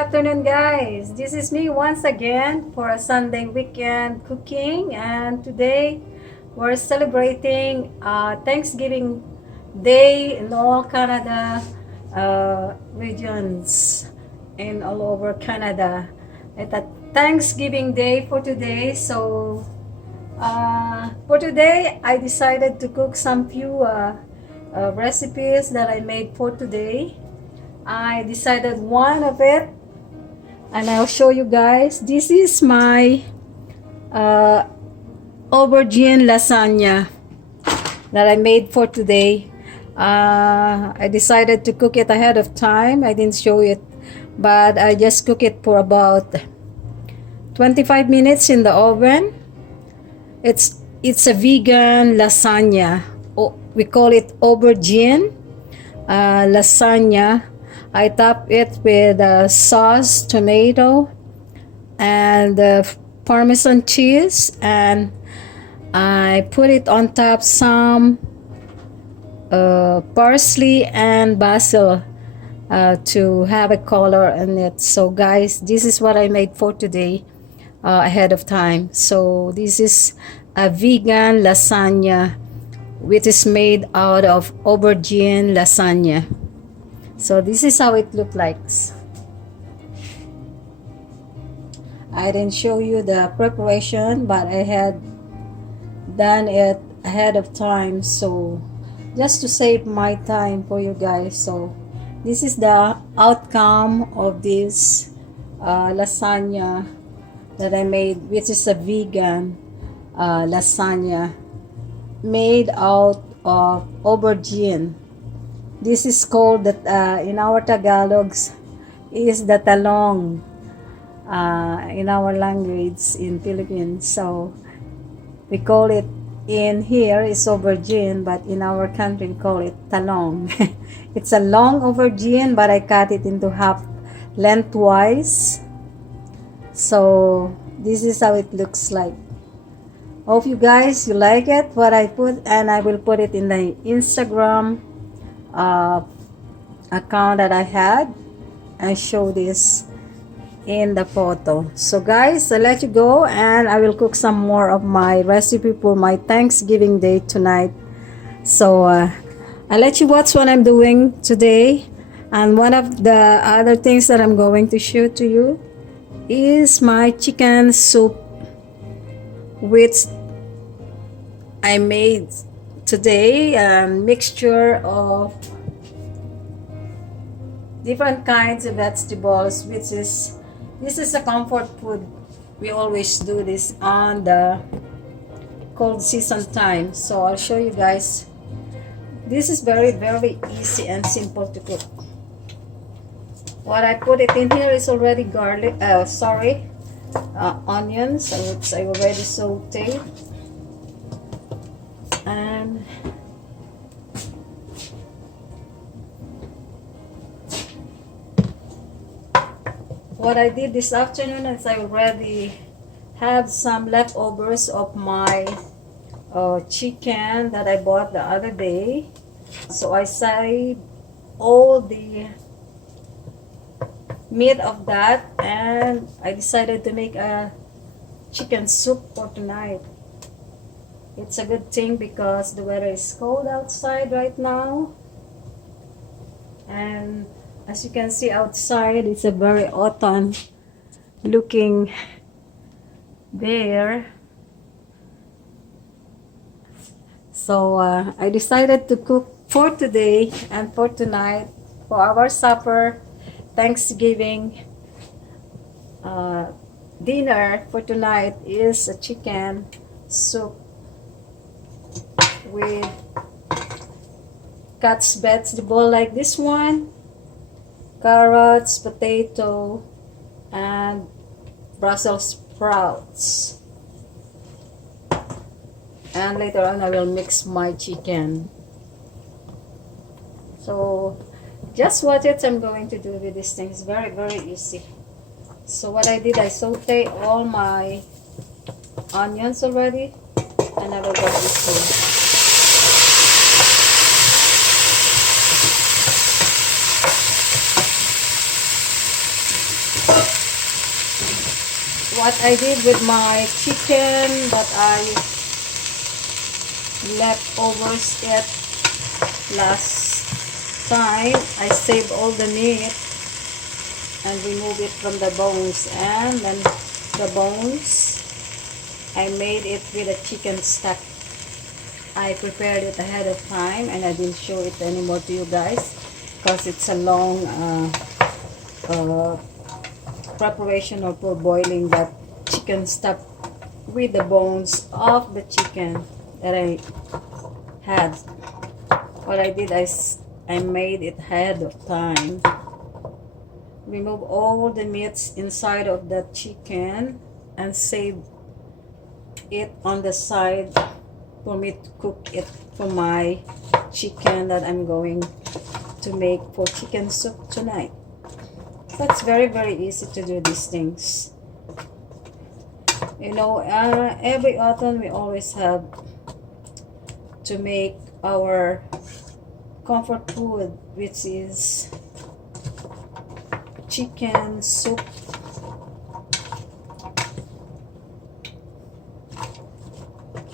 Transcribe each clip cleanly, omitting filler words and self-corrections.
afternoon, guys. This is me once again for a Sunday weekend cooking, and today we're celebrating Thanksgiving Day in all Canada regions and all over Canada. It's a Thanksgiving Day for today, so for today I decided to cook some few recipes that I made for today. I decided one of it and I'll show you guys. This is my uh, aubergine lasagna that I made for today. I decided to cook it ahead of time. I didn't show it, but I just cook it for about 25 minutes in the oven. It's a vegan lasagna. We call it aubergine lasagna. I top it with sauce, tomato, and Parmesan cheese, and I put it on top some parsley and basil to have a color in it. So guys, this is what I made for today ahead of time. So this is a vegan lasagna which is made out of aubergine lasagna. So this is how it looked like. I didn't show you the preparation, but I had done it ahead of time, so just to save my time for you guys. So this is the outcome of this lasagna that I made, which is a vegan lasagna made out of aubergine. This is called that in our Tagalogs is the talong in our language in Philippines. So we call it in here is aubergine, but in our country we call it talong. It's a long aubergine, but I cut it into half lengthwise. So this is how it looks like. Hope you guys you like it what I put, and I will put it in the Instagram account that I had and show this in the photo. So guys, I'll let you go and I will cook some more of my recipe for my Thanksgiving Day tonight. So I'll let you watch what I'm doing today. And one of the other things that I'm going to show to you is my chicken soup, which I made today, a mixture of different kinds of vegetables, which is this is a comfort food. We always do this on the cold season time. So I'll show you guys. This is very easy and simple to cook. What I put it in here is already garlic, onions, which I already sauteed. And what I did this afternoon is I already have some leftovers of my chicken that I bought the other day. So I saved all the meat of that, and I decided to make a chicken soup for tonight. It's a good thing because the weather is cold outside right now, and as you can see outside, it's a very autumn looking there. So I decided to cook for today and for tonight for our supper Thanksgiving dinner for tonight is a chicken soup with cut vegetable like this one, carrots, potato, and Brussels sprouts. And later on I will mix my chicken. So just watch it. I'm going to do with these things. Very easy. So what I did, I saute all my onions already, and I will go this way. What I did with my chicken that I leftovers it last time, I saved all the meat and remove it from the bones, and then the bones I made it with a chicken stock. I prepared it ahead of time and I didn't show it anymore to you guys because it's a long preparation of for boiling that chicken stock with the bones of the chicken that I had. What I did, I made it ahead of time. Remove all the meats inside of that chicken and save it on the side for me to cook it for my chicken that I'm going to make for chicken soup tonight. So it's very, very easy to do these things. You know, every autumn we always have to make our comfort food, which is chicken soup.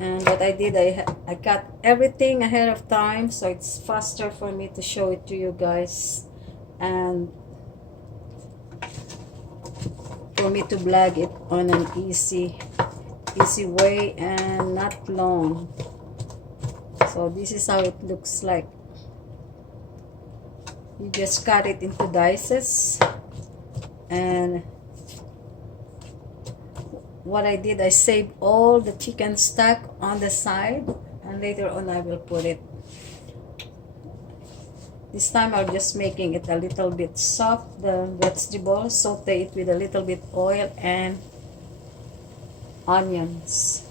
And what I did, I cut everything ahead of time so it's faster for me to show it to you guys and for me to vlog it on an easy way and not long. So this is how it looks like. You just cut it into dices, and what I did, I saved all the chicken stock on the side, and later on I will put it. This time I'm just making it a little bit soft, the vegetable, saute it with a little bit oil and onions.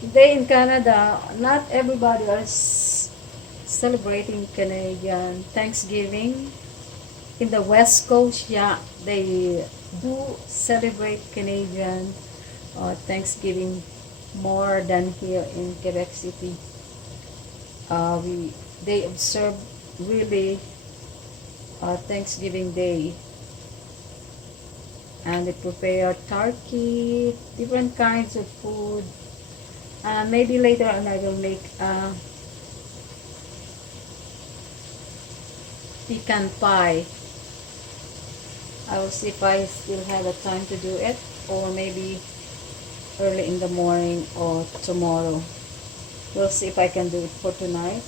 Today in Canada, not everybody is celebrating Canadian Thanksgiving. In the West Coast, yeah, they do celebrate Canadian Thanksgiving more than here in Quebec City. They observe really Thanksgiving Day, and they prepare turkey, different kinds of food. Maybe later on I will make pecan pie. I will see if I still have the time to do it, or maybe early in the morning or tomorrow. We'll see if I can do it for tonight.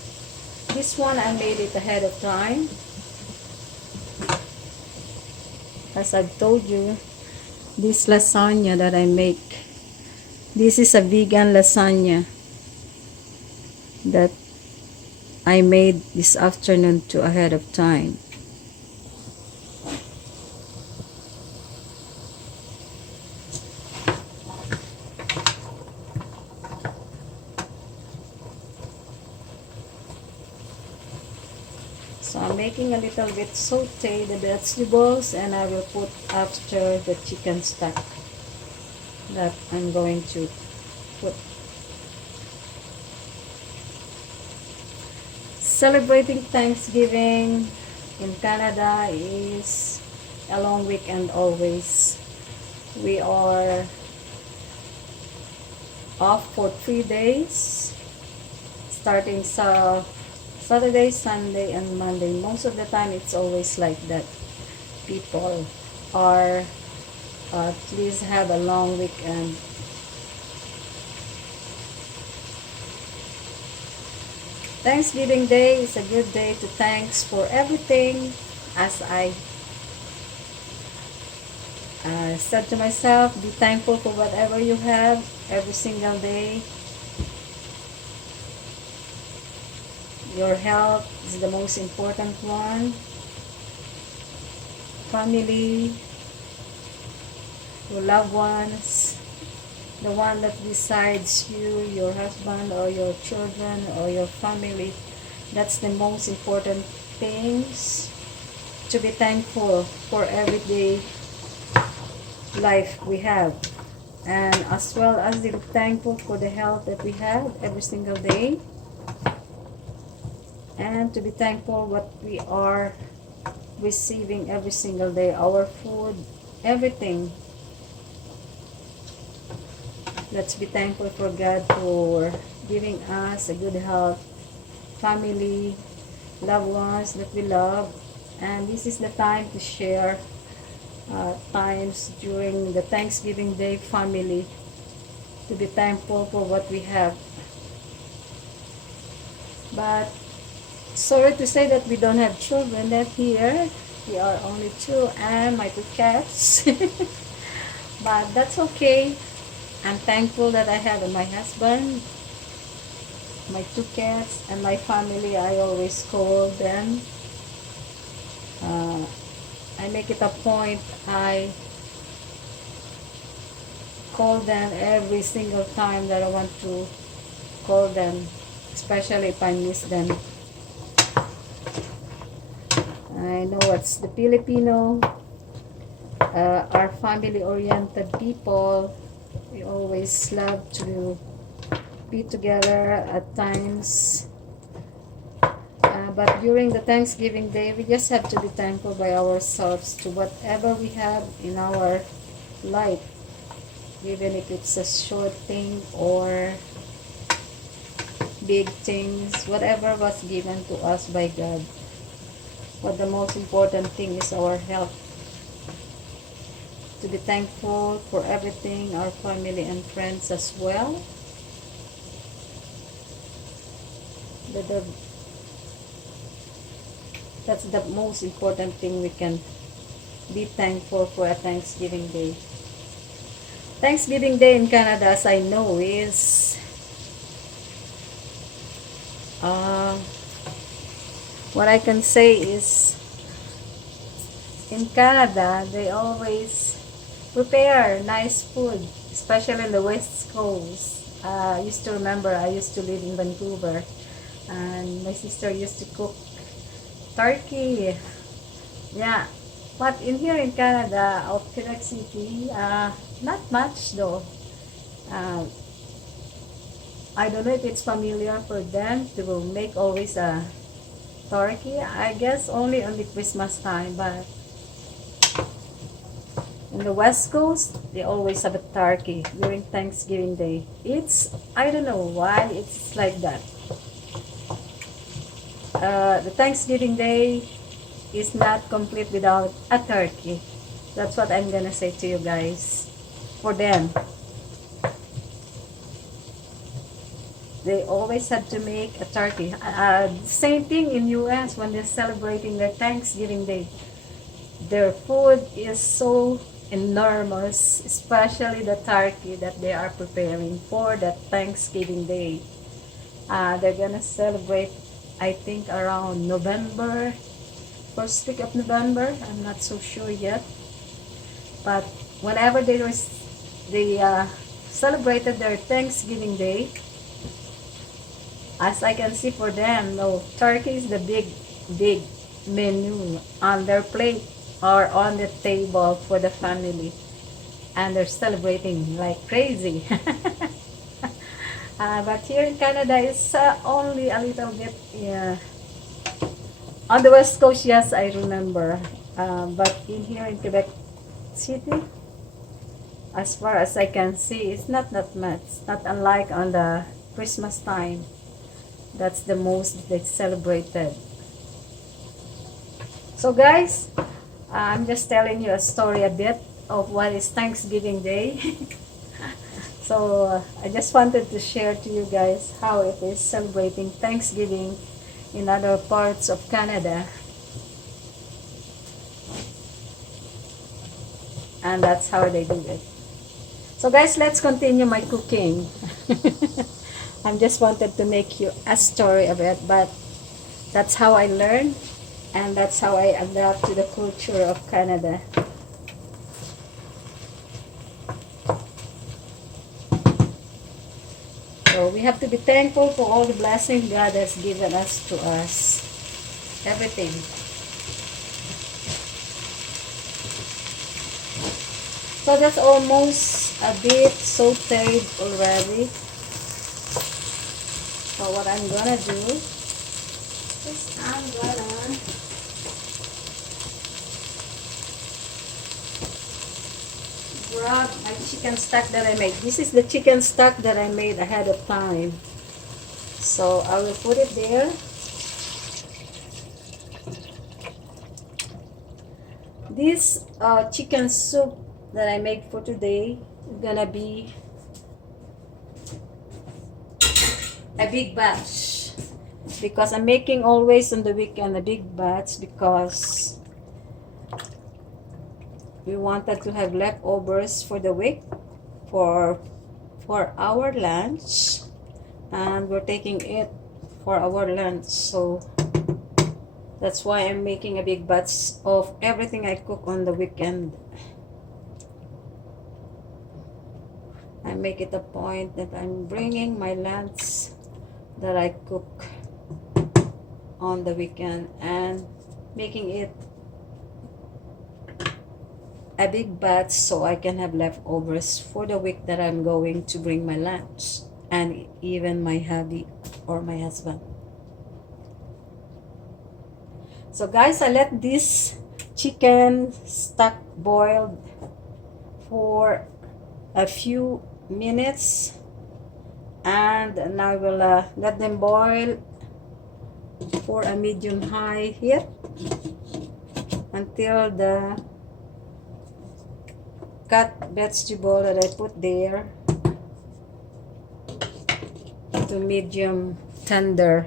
This one I made it ahead of time. As I've told you, this lasagna that I make, this is a vegan lasagna that I made this afternoon too ahead of time. So I'm making a little bit saute the vegetables, and I will put after the chicken stock that I'm going to put. Celebrating Thanksgiving in Canada is a long weekend always. We are off for 3 days, starting Saturday, Sunday, and Monday. Most of the time it's always like that. People are at least have a long weekend. Thanksgiving Day is a good day to thanks for everything, as I said to myself, be thankful for whatever you have every single day. Your health is the most important one. Family, your loved ones, the one that besides you, your husband or your children or your family. That's the most important things to be thankful for everyday life we have, and as well as be thankful for the health that we have every single day. and to be thankful what we are receiving every single day, our food, everything. Let's be thankful for God for giving us a good health, family, loved ones that we love. And this is the time to share times during the Thanksgiving Day family, to be thankful for what we have. But sorry to say that we don't have children that here. We are only two and my two cats. But that's okay. I'm thankful that I have my husband, my two cats, and my family. I always call them. I make it a point. I call them every single time that I want to call them, especially if I miss them. I know it's the Filipino, our family-oriented people. We always love to be together at times. But during the Thanksgiving Day, we just have to be thankful by ourselves to whatever we have in our life, even if it's a short thing or big things, whatever was given to us by God. But the most important thing is our health. To be thankful for everything, our family and friends as well. That's the most important thing we can be thankful for a Thanksgiving Day. Thanksgiving Day in Canada, as I know, is what I can say is in Canada, they always prepare nice food, especially in the West Coast. I used to remember I used to live in Vancouver, and my sister used to cook turkey. Yeah, but in here in Canada, of Quebec City, not much though. I don't know if it's familiar for them to make always a turkey. I guess only on the Christmas time, but in the West Coast, they always have a turkey during Thanksgiving Day. I don't know why it's like that. The Thanksgiving Day is not complete without a turkey. That's what I'm gonna say to you guys. For them, they always have to make a turkey. Same thing in US when they're celebrating their Thanksgiving Day. Their food is so enormous, especially the turkey that they are preparing for that Thanksgiving Day. They're gonna celebrate, I think, around November, first week of November. I'm not so sure yet. But whenever they celebrated their Thanksgiving Day, as I can see for them, no, turkey is the big menu on their plate or on the table for the family, and they're celebrating like crazy. But here in Canada, it's only a little bit, yeah. On the West Coast, yes, I remember. But in here in Quebec City, as far as I can see, it's not that much. Not unlike on the Christmas time. That's the most they celebrated. So guys, I'm just telling you a story a bit of what is Thanksgiving Day. So I just wanted to share to you guys how it is celebrating Thanksgiving in other parts of Canada. And that's how they do it. So guys, let's continue my cooking. I just wanted to make you a story of it, but that's how I learn, and that's how I adapt to the culture of Canada. So we have to be thankful for all the blessings God has given us to us. Everything. So that's almost a bit sauteed already. So what I'm gonna do, This I'm gonna grab my chicken stock that I made. This is the chicken stock that I made ahead of time. So I will put it there. This chicken soup that I make for today is gonna be a big batch because I'm making always on the weekend a big batch because we wanted to have leftovers for the week for our lunch, and we're taking it for our lunch. So that's why I'm making a big batch of everything I cook on the weekend. I make it a point that I'm bringing my lunch that I cook on the weekend and making it a big batch so I can have leftovers for the week that I'm going to bring my lunch and even my hubby or my husband. So guys, I let this chicken stock boil for a few minutes, and now I will let them boil for a medium high heat until the cut vegetable that I put there to medium tender.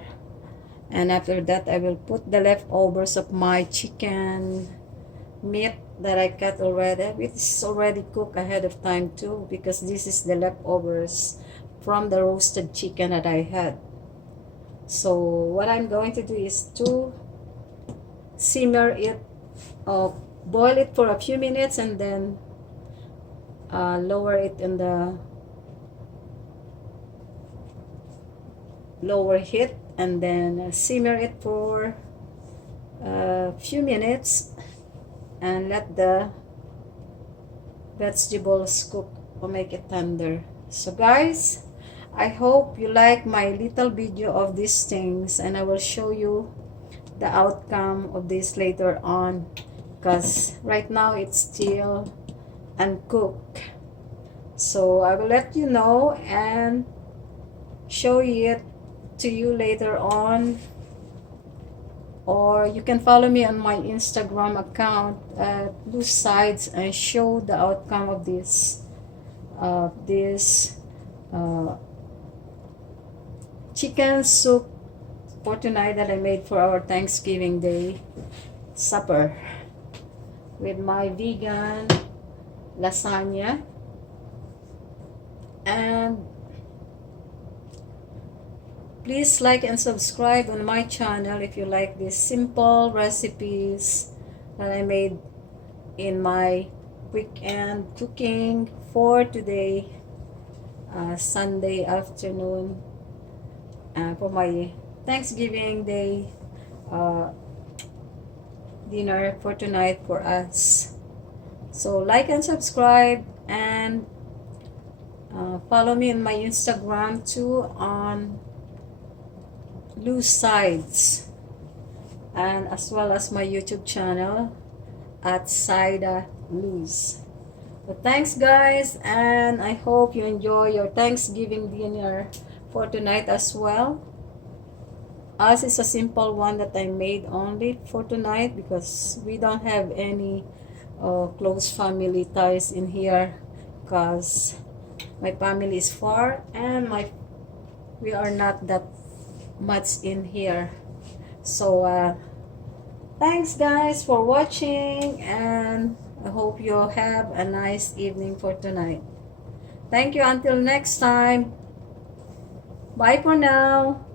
And after that, I will put the leftovers of my chicken meat that I cut already, which is already cooked ahead of time too, because this is the leftovers from the roasted chicken that I had. So what I'm going to do is to simmer it, boil it for a few minutes, and then lower it in the lower heat, and then simmer it for a few minutes and let the vegetables cook or make it tender. So guys, I hope you like my little video of these things, and I will show you the outcome of this later on, because right now it's still uncooked. So I will let you know and show it to you later on, or you can follow me on my Instagram account at Loose Sides and show the outcome of this chicken soup for tonight that I made for our Thanksgiving Day supper with my vegan lasagna. And please like and subscribe on my channel if you like these simple recipes that I made in my weekend cooking for today, Sunday afternoon, for my Thanksgiving Day dinner for tonight for us. So like and subscribe, and follow me on my Instagram too on Loose Sides, and as well as my YouTube channel at Sida Loose. But thanks guys, and I hope you enjoy your Thanksgiving dinner for tonight as well. As is a simple one that I made only for tonight because we don't have any close family ties in here, because my family is far and we are not that much in here. So thanks guys for watching, and I hope you have a nice evening for tonight. Thank you, until next time. Bye for now.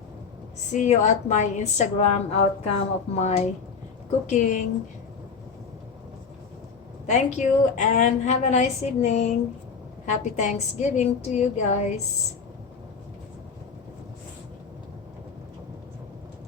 See you at my Instagram outcome of my cooking. Thank you and have a nice evening. Happy Thanksgiving to you guys.